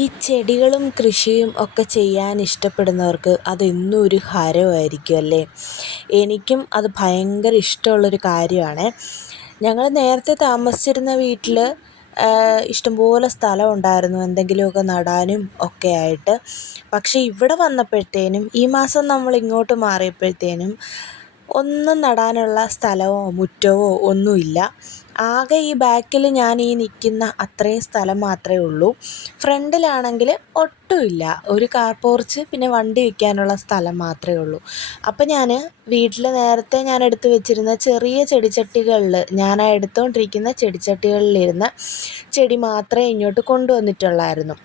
ഈ ചെടികളും കൃഷിയും ഒക്കെ ചെയ്യാൻ ഇഷ്ടപ്പെടുന്നവർക്ക് അതെന്നും ഒരു ഹരമായിരിക്കും അല്ലേ. എനിക്കും അത് ഭയങ്കര ഇഷ്ടമുള്ളൊരു കാര്യമാണ്. ഞങ്ങൾ നേരത്തെ താമസിച്ചിരുന്ന വീട്ടിൽ ഇഷ്ടംപോലെ സ്ഥലം ഉണ്ടായിരുന്നു എന്തെങ്കിലുമൊക്കെ നടാനും ഒക്കെ ആയിട്ട്. പക്ഷേ ഇവിടെ വന്നപ്പോഴത്തേനും ഈ മാസം നമ്മൾ ഇങ്ങോട്ട് മാറിയപ്പോഴത്തേനും ഒന്നും നടാനുള്ള സ്ഥലമോ മുറ്റമോ ഒന്നുമില്ല. ആകെ ഈ ബാക്കിൽ ഞാൻ ഈ നിൽക്കുന്ന അത്രയും സ്ഥലം മാത്രമേ ഉള്ളൂ. ഫ്രണ്ടിലാണെങ്കിൽ ഒട്ടുമില്ല. ഒരു കാർ പോർച്ച് പിന്നെ വണ്ടി വയ്ക്കാനുള്ള സ്ഥലം മാത്രമേ ഉള്ളൂ. അപ്പം ഞാൻ വീട്ടിൽ നേരത്തെ ഞാൻ എടുത്ത് വെച്ചിരുന്ന ചെറിയ ചെടിച്ചട്ടികളിൽ ഞാൻ എടുത്തുകൊണ്ടിരിക്കുന്ന ചെടിച്ചട്ടികളിലിരുന്ന ചെടി മാത്രമേ ഇങ്ങോട്ട് കൊണ്ടുവന്നിട്ടുള്ളായിരുന്നു.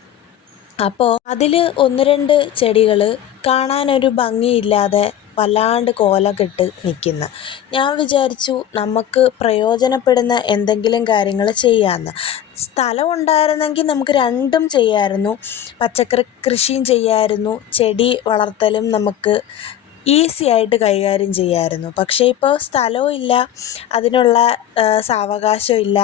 അപ്പോൾ അതിൽ ഒന്ന് രണ്ട് ചെടികൾ കാണാനൊരു ഭംഗിയില്ലാതെ വല്ലാണ്ട് കോലം കെട്ട് നിൽക്കുന്നു. ഞാൻ വിചാരിച്ചു നമുക്ക് പ്രയോജനപ്പെടുന്ന എന്തെങ്കിലും കാര്യങ്ങൾ ചെയ്യാമെന്ന്. സ്ഥലം ഉണ്ടായിരുന്നെങ്കിൽ നമുക്ക് രണ്ടും ചെയ്യാമായിരുന്നു. പച്ചക്കറി കൃഷിയും ചെയ്യാമായിരുന്നു, ചെടി വളർത്തലും നമുക്ക് ഈസി ആയിട്ട് കൈകാര്യം ചെയ്യാമായിരുന്നു. പക്ഷേ ഇപ്പോൾ സ്ഥലവും ഇല്ല, അതിനുള്ള സാവകാശം ഇല്ല,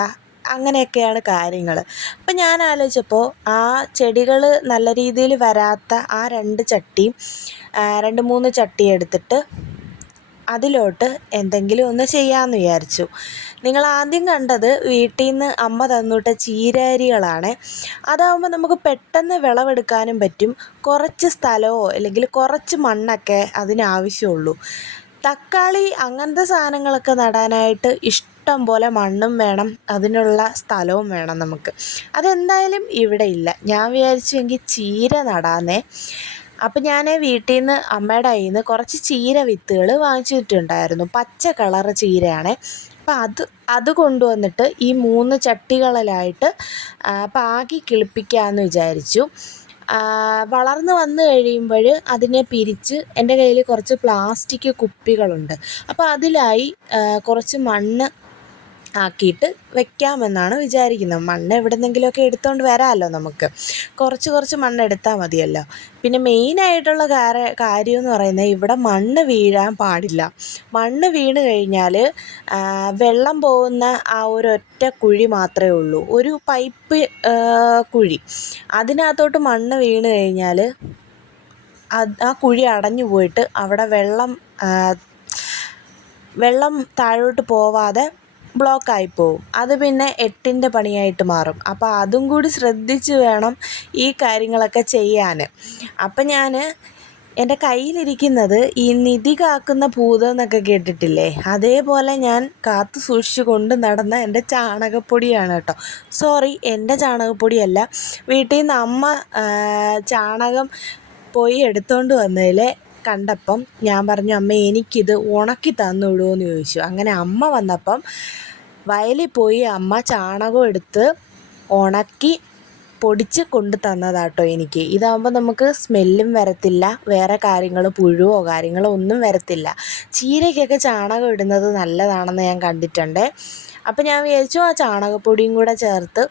അങ്ങനെയൊക്കെയാണ് കാര്യങ്ങൾ. അപ്പം ഞാൻ ആലോചിച്ചപ്പോൾ ആ ചെടികൾ നല്ല രീതിയിൽ വരാത്ത ആ രണ്ട് മൂന്ന് ചട്ടി എടുത്തിട്ട് അതിലോട്ട് എന്തെങ്കിലും ഒന്ന് ചെയ്യാമെന്ന് വിചാരിച്ചു. നിങ്ങൾ ആദ്യം കണ്ടത് വീട്ടിൽ നിന്ന് അമ്മ തന്നുവിട്ട ചീരരികളാണ്. അതാകുമ്പോൾ നമുക്ക് പെട്ടെന്ന് വിളവെടുക്കാനും പറ്റും. കുറച്ച് സ്ഥലമോ അല്ലെങ്കിൽ കുറച്ച് മണ്ണൊക്കെ അതിനാവശ്യമുള്ളൂ. തക്കാളി അങ്ങനത്തെ സാധനങ്ങളൊക്കെ നടാനായിട്ട് ഇഷ്ടം പോലെ മണ്ണും വേണം, അതിനുള്ള സ്ഥലവും വേണം നമുക്ക്. അതെന്തായാലും ഇവിടെ ഇല്ല. ഞാൻ വിചാരിച്ചു എങ്കിൽ ചീര നടാമെന്നേ. അപ്പം ഞാൻ വീട്ടിൽ നിന്ന് അമ്മയുടെ കയ്യിൽ നിന്ന് കുറച്ച് ചീര വിത്തുകൾ വാങ്ങിച്ചിട്ടുണ്ടായിരുന്നു. പച്ച കളറ് ചീരയാണ്. അപ്പം അത് കൊണ്ടുവന്നിട്ട് ഈ 3 ചട്ടികളിലായിട്ട് പാകി കിളിപ്പിക്കാമെന്ന് വിചാരിച്ചു. വളർന്ന് വന്നു കഴിയുമ്പോൾ അതിനെ പിരിച്ച് എൻ്റെ കയ്യിൽ കുറച്ച് പ്ലാസ്റ്റിക് കുപ്പികളുണ്ട്. അപ്പോൾ അതിലായി കുറച്ച് മണ്ണ് ആക്കിയിട്ട് വെക്കാമെന്നാണ് വിചാരിക്കുന്നത്. മണ്ണ് എവിടെന്നെങ്കിലുമൊക്കെ എടുത്തുകൊണ്ട് വരാമല്ലോ നമുക്ക്. കുറച്ച് മണ്ണ് എടുത്താൽ മതിയല്ലോ. പിന്നെ മെയിനായിട്ടുള്ള കാര്യം എന്ന് പറയുന്നത് ഇവിടെ മണ്ണ് വീഴാൻ പാടില്ല. മണ്ണ് വീണ് കഴിഞ്ഞാൽ വെള്ളം പോകുന്ന ആ ഒരൊറ്റ കുഴി മാത്രമേ ഉള്ളൂ, ഒരു പൈപ്പ് കുഴി. അതിനകത്തോട്ട് മണ്ണ് വീണ് കഴിഞ്ഞാൽ ആ കുഴി അടഞ്ഞു പോയിട്ട് അവിടെ വെള്ളം താഴോട്ട് പോവാതെ ബ്ലോക്കായി പോവും. അത് പിന്നെ 8ൻ്റെ പണിയായിട്ട് മാറും. അപ്പോൾ അതും കൂടി ശ്രദ്ധിച്ച് വേണം ഈ കാര്യങ്ങളൊക്കെ ചെയ്യാൻ. അപ്പം ഞാൻ എൻ്റെ കയ്യിലിരിക്കുന്നത് ഈ നിധി കാക്കുന്ന ഭൂതം എന്നൊക്കെ കേട്ടിട്ടില്ലേ, അതേപോലെ ഞാൻ കാത്തു സൂക്ഷിച്ച് കൊണ്ട് നടന്ന എൻ്റെ ചാണകപ്പൊടിയാണ് കേട്ടോ. സോറി, എൻ്റെ ചാണകപ്പൊടിയല്ല, വീട്ടിൽ നിന്ന് അമ്മ ചാണകം പോയി എടുത്തുകൊണ്ട് വന്നതിൽ കണ്ടപ്പം ഞാൻ പറഞ്ഞു, അമ്മ എനിക്കിത് ഉണക്കി തന്നു വിടുമോ എന്ന് ചോദിച്ചു. അങ്ങനെ അമ്മ വന്നപ്പം വയലിൽ പോയി അമ്മ ചാണകം എടുത്ത് ഉണക്കി പൊടിച്ച് കൊണ്ട് തന്നതാട്ടോ എനിക്ക്. ഇതാകുമ്പോൾ നമുക്ക് സ്മെല്ലും വരത്തില്ല, വേറെ പുഴുവോ കാര്യങ്ങളോ ഒന്നും വരത്തില്ല. ചീരയ്ക്കൊക്കെ ചാണകം ഇടുന്നത് നല്ലതാണെന്ന് ഞാൻ കണ്ടിട്ടുണ്ട്. അപ്പം ഞാൻ വിചാരിച്ചു ആ ചാണകപ്പൊടിയും കൂടെ ചേർത്ത്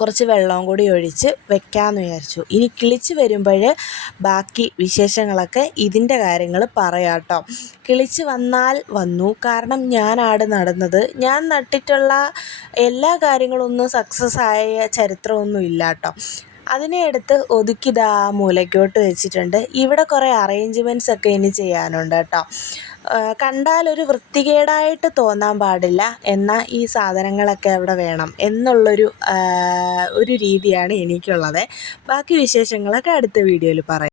കുറച്ച് വെള്ളവും കൂടി ഒഴിച്ച് വെക്കാമെന്ന് വിചാരിച്ചു. ഇനി കിളിച്ച് വരുമ്പോൾ ബാക്കി വിശേഷങ്ങളൊക്കെ ഇതിൻ്റെ കാര്യങ്ങൾ പറയാം കേട്ടോ. കിളിച്ച് വന്നാൽ വന്നു. കാരണം ഞാനാണ് നടുന്നത്. ഞാൻ നട്ടിട്ടുള്ള എല്ലാ കാര്യങ്ങളൊന്നും സക്സസ് ആയ ചരിത്രമൊന്നും ഇല്ല കേട്ടോ. അതിനെ എടുത്ത് ഒതുക്കിതാ മൂലയ്ക്കോട്ട് വെച്ചിട്ടുണ്ട്. ഇവിടെ കുറേ അറേഞ്ച്മെൻറ്റ്സ് ഒക്കെ ഇനി ചെയ്യാനുണ്ട് കേട്ടോ. കണ്ടാലൊരു വൃത്തികേടായിട്ട് തോന്നാൻ പാടില്ല, എന്നാൽ ഈ സാധനങ്ങളൊക്കെ അവിടെ വേണം എന്നുള്ളൊരു രീതിയാണ് എനിക്കുള്ളത്. ബാക്കി വിശേഷങ്ങളൊക്കെ അടുത്ത വീഡിയോയിൽ പറയാം.